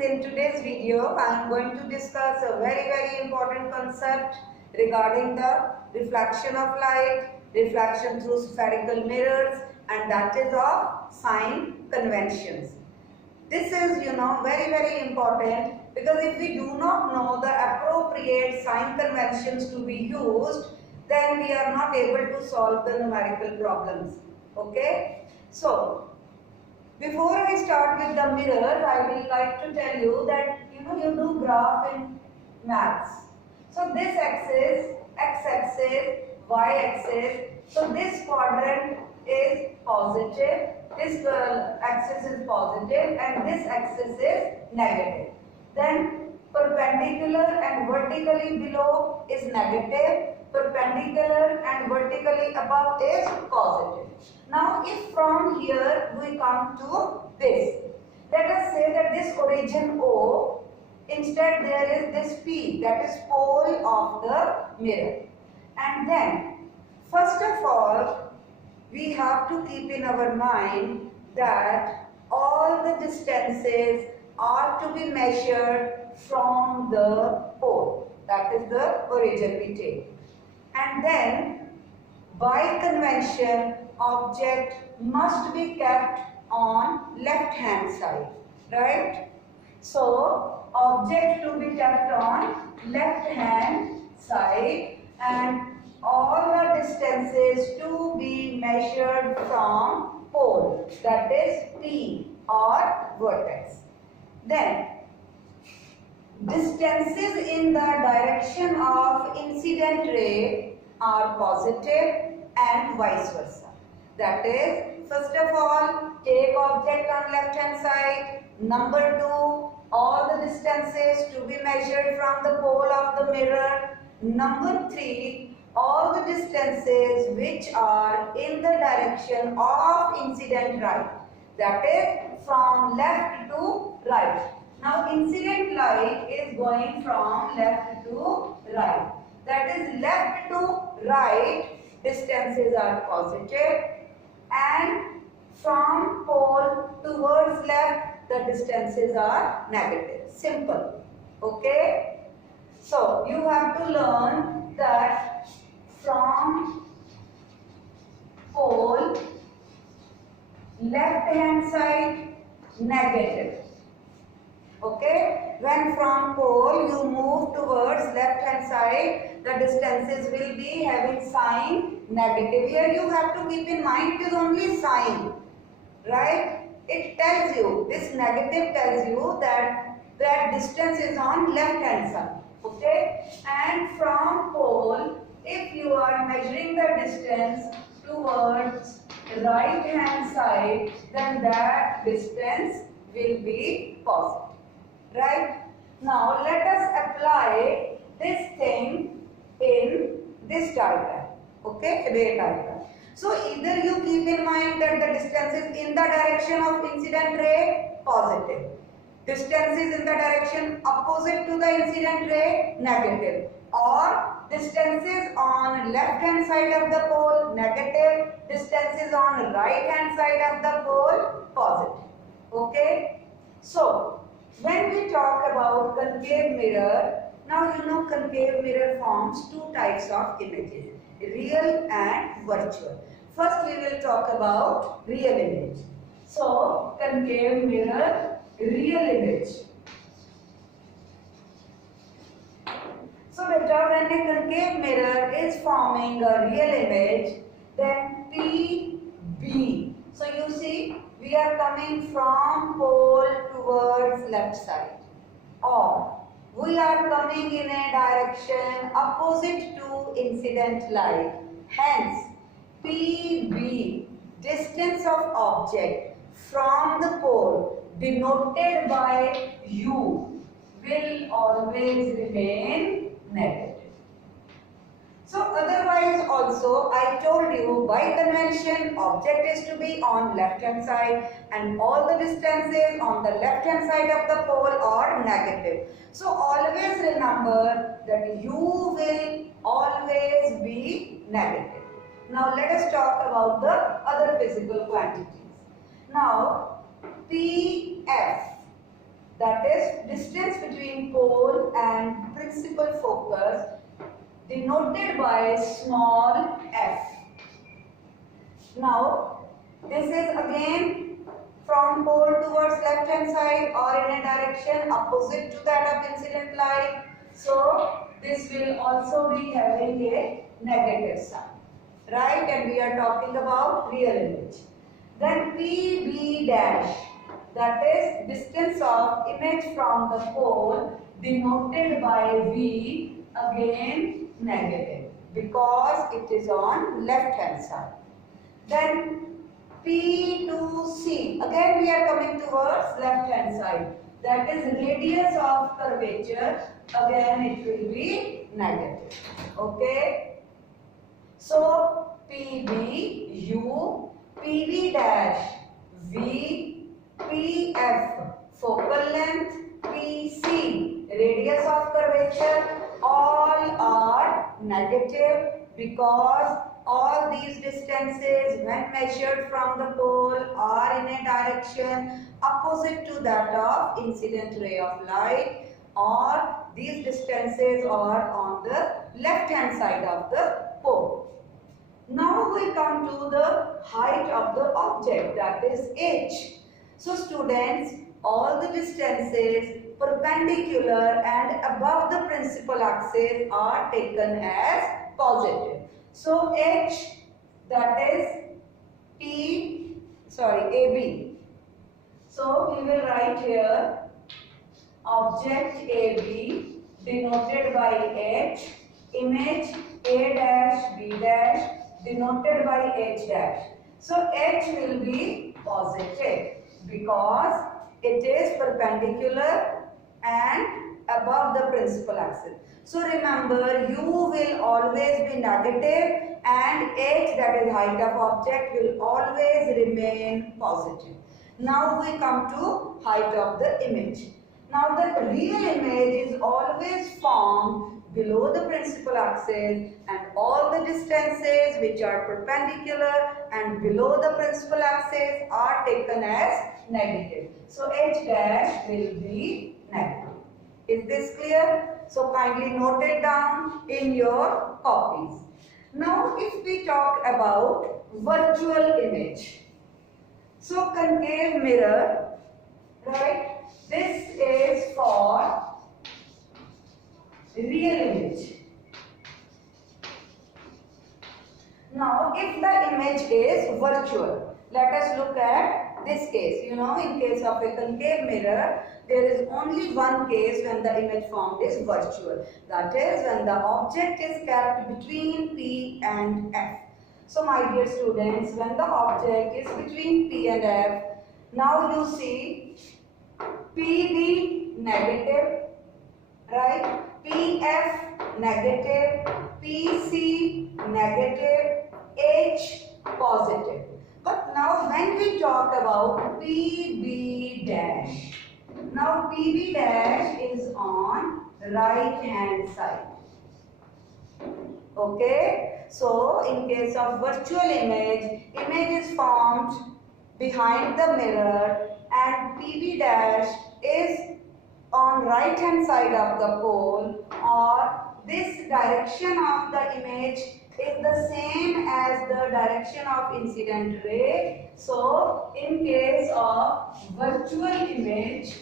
friends, in today's video I am going to discuss a very important concept regarding the reflection of light, reflection through spherical mirrors, and that is of sign conventions. This is very important, because if we do not know the appropriate sign conventions to be used, then we are not able to solve the numerical problems. Okay, so before I start with the mirror, I will like to tell you that you do graph in maths. So this axis, x-axis, y-axis, so this quadrant is positive, this axis is positive and this axis is negative. Then perpendicular and vertically below is negative, perpendicular and vertically above is positive. Now if from here we come to this, let us say that this origin O, instead there is this P, that is pole of the mirror. And then first of all we have to keep in our mind that all the distances are to be measured from the pole, that is the origin we take. And then by convention, object must be kept on left hand side, right? So object to be kept on left hand side and all the distances to be measured from pole, that is P or vertex. Then distances in the direction of incident ray are positive and vice versa. That is, first of all, take object on left hand side. Number 2, all the distances to be measured from the pole of the mirror. Number 3, all the distances which are in the direction of incident right. That is, from left to right. Now incident light is going from left to right. That is, left to right distances are positive and from pole towards left the distances are negative. Simple. Okay. So you have to learn that from pole left hand side negative. Okay, when from pole you move towards left hand side, the distances will be having sign negative. Here you have to keep in mind it is only sign, right? It tells you, this negative tells you that distance is on left hand side. Okay, and from pole, if you are measuring the distance towards right hand side, then that distance will be positive. Right? Now let us apply this thing in this diagram. Okay, ray diagram. So either you keep in mind that the distance is in the direction of incident ray, positive. Distance is in the direction opposite to the incident ray, negative. Or distances on left hand side of the pole, negative. Distances on right hand side of the pole, positive. Okay. So when we talk about concave mirror, now concave mirror forms two types of images, real and virtual. First we will talk about real image. So concave mirror, real image. So beta, when a concave mirror is forming a real image, then PB. So you see, we are coming from pole towards left side, or we are coming in a direction opposite to incident light. Hence, PB, distance of object from the pole denoted by U, will always remain negative. So otherwise also I told you, by convention object is to be on left hand side and all the distances on the left hand side of the pole are negative. So always remember that U will always be negative. Now let us talk about the other physical quantities. Now PF, that is distance between pole and principal focus, denoted by small f. Now, this is again from pole towards left hand side or in a direction opposite to that of incident light. So, this will also be having a negative sign, right? And we are talking about real image. Then PB dash, that is distance of image from the pole, denoted by V, again negative because it is on left hand side. Then P to C, again we are coming towards left hand side, that is radius of curvature, again it will be negative. Okay, so PB U, PB dash V, PF focal length, PC radius of curvature, all are negative because all these distances when measured from the pole are in a direction opposite to that of incident ray of light, or these distances are on the left hand side of the pole. Now we come to the height of the object, that is h. So students, all the distances perpendicular and above the principal axis are taken as positive. So h, that is AB. So we will write here object AB denoted by h, image A dash B dash denoted by h dash. So h will be positive because it is perpendicular and above the principal axis. So remember, u will always be negative and h, that is height of object, will always remain positive. Now we come to height of the image. Now the real image is always formed below the principal axis, and all the distances which are perpendicular and below the principal axis are taken as negative. So h dash will be negative. Is this clear? So kindly note it down in your copies. Now if we talk about virtual image. So concave mirror, right? This is for real image. Now if the image is virtual, let us look at this case. You know, in case of a concave mirror, there is only one case when the image formed is virtual. That is when the object is kept between P and F. So my dear students, when the object is between P and F, now you see PB negative, right? PF negative, PC negative, H positive. But now when we talk about PB dash, now PB dash is on right hand side. Okay, so in case of virtual image, image is formed behind the mirror and PB dash is on right hand side of the pole, or this direction of the image is the same as the direction of incident ray. So in case of virtual image,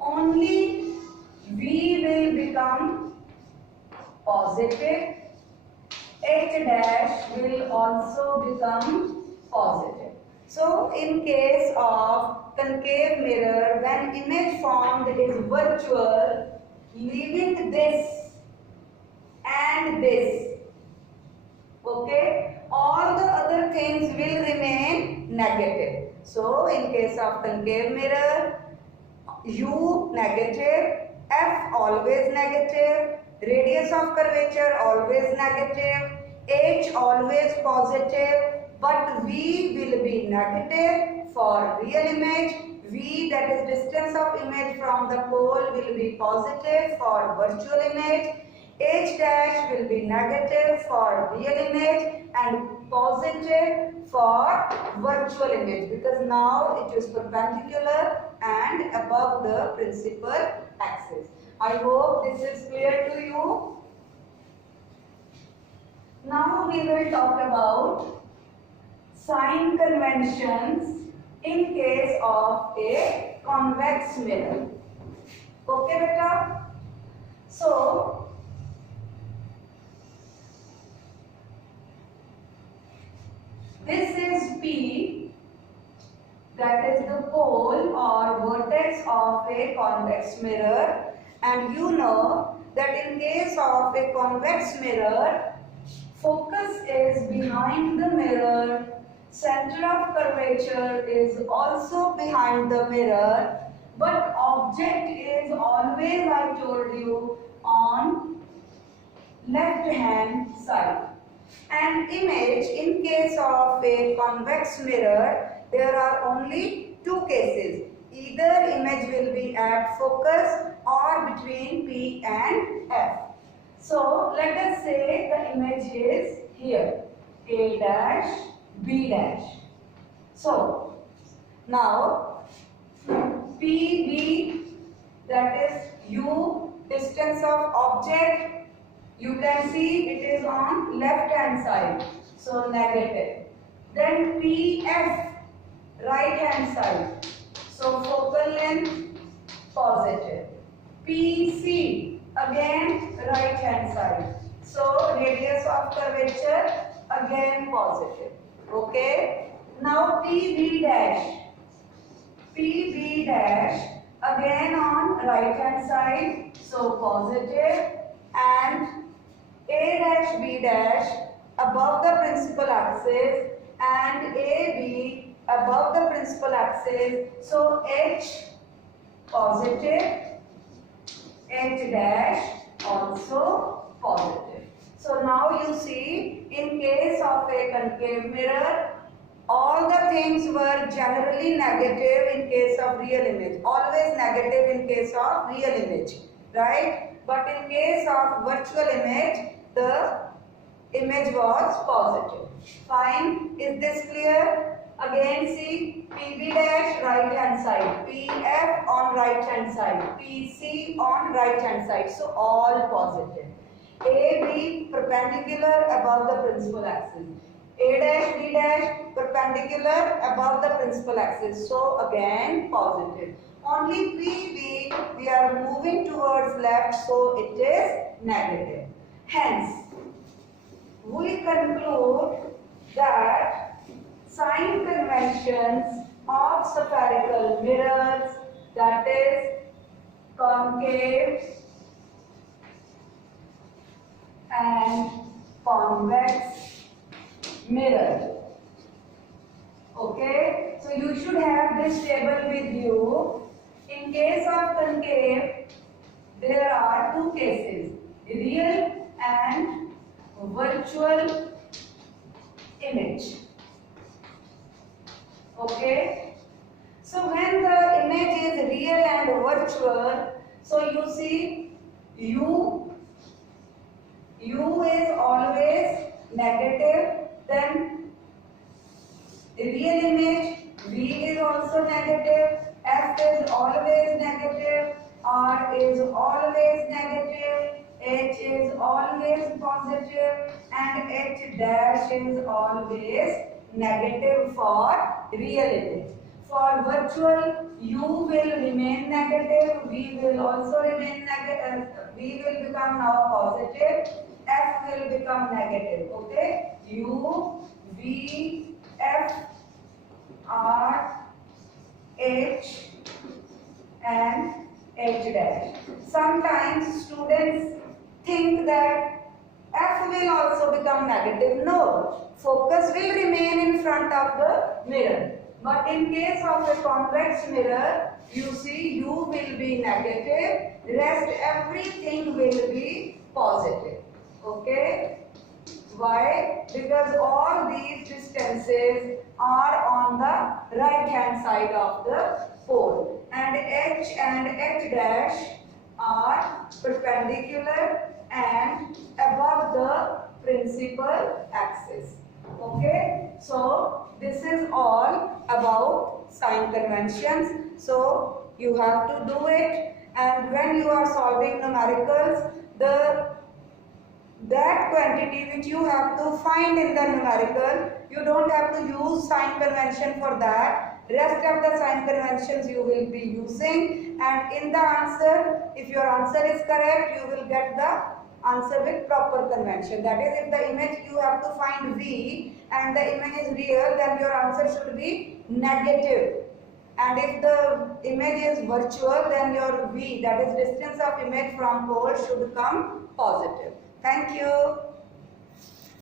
only V will become positive, H dash will also become positive. So in case of concave mirror, when image formed is virtual, leaving this and this, okay, all the other things will remain negative. So in case of concave mirror, U negative, F always negative, radius of curvature always negative, H always positive, but V will be negative for real image. V, that is distance of image from the pole, will be positive for virtual image. H dash will be negative for real image and positive for virtual image, because now it is perpendicular and above the principal axis. I hope this is clear to you. Now we will talk about sign conventions in case of a convex mirror. Okay, beta? So, this is P, that is the pole or vertex of a convex mirror, and you know that in case of a convex mirror, focus is behind the mirror, center of curvature is also behind the mirror, but object is always, I told you, on left hand side. And image, in case of a convex mirror, there are only two cases. Either image will be at focus or between P and F. So let us say the image is here, A dash, B dash. So now PB, that is U, distance of object, you can see it is on left hand side, so negative. Then PF, right hand side, so focal length positive. PC, again right hand side, so radius of curvature again positive. Okay. Now PB dash, again on right hand side, so positive, and A dash B dash above the principal axis and AB above the principal axis, so H positive, H dash also positive. So now you see, in case of a concave mirror, all the things were generally negative in case of real image, always negative in case of real image, right? But in case of virtual image, the image was positive. Fine. Is this clear? Again see, PB dash right hand side, PF on right hand side, PC on right hand side, so all positive. AB perpendicular above the principal axis, A dash B dash perpendicular above the principal axis, so again positive. Only PB we are moving towards left, so it is negative. Hence, we conclude that sign conventions of spherical mirrors, that is concave and convex mirror. Okay, so you should have this table with you. In case of concave, there are two cases, real and virtual image. Okay, so when the image is real and virtual, so you see U is always negative, then real image V is also negative, F is always negative, R is always negative, H is always positive, and H dash is always negative for real image. For virtual, U will remain negative, V will also remain negative, V will become now positive, F will become negative. Okay, U, V, F, R, H and H dash. Sometimes students think that F will also become negative. No, focus will remain in front of the mirror. But in case of a convex mirror, you see U will be negative, rest everything will be positive. Okay? Why? Because all these distances are on the right hand side of the pole, and H dash are perpendicular and above the principal axis. Okay, so this is all about sign conventions. So you have to do it, and when you are solving numericals, that quantity which you have to find in the numerical, you don't have to use sign convention for that. Rest of the sign conventions you will be using, and in the answer, if your answer is correct, you will get the answer with proper convention. That is, if the image you have to find V and the image is real, then your answer should be negative. And if the image is virtual, then your V, that is distance of image from pole, should come positive. Thank you.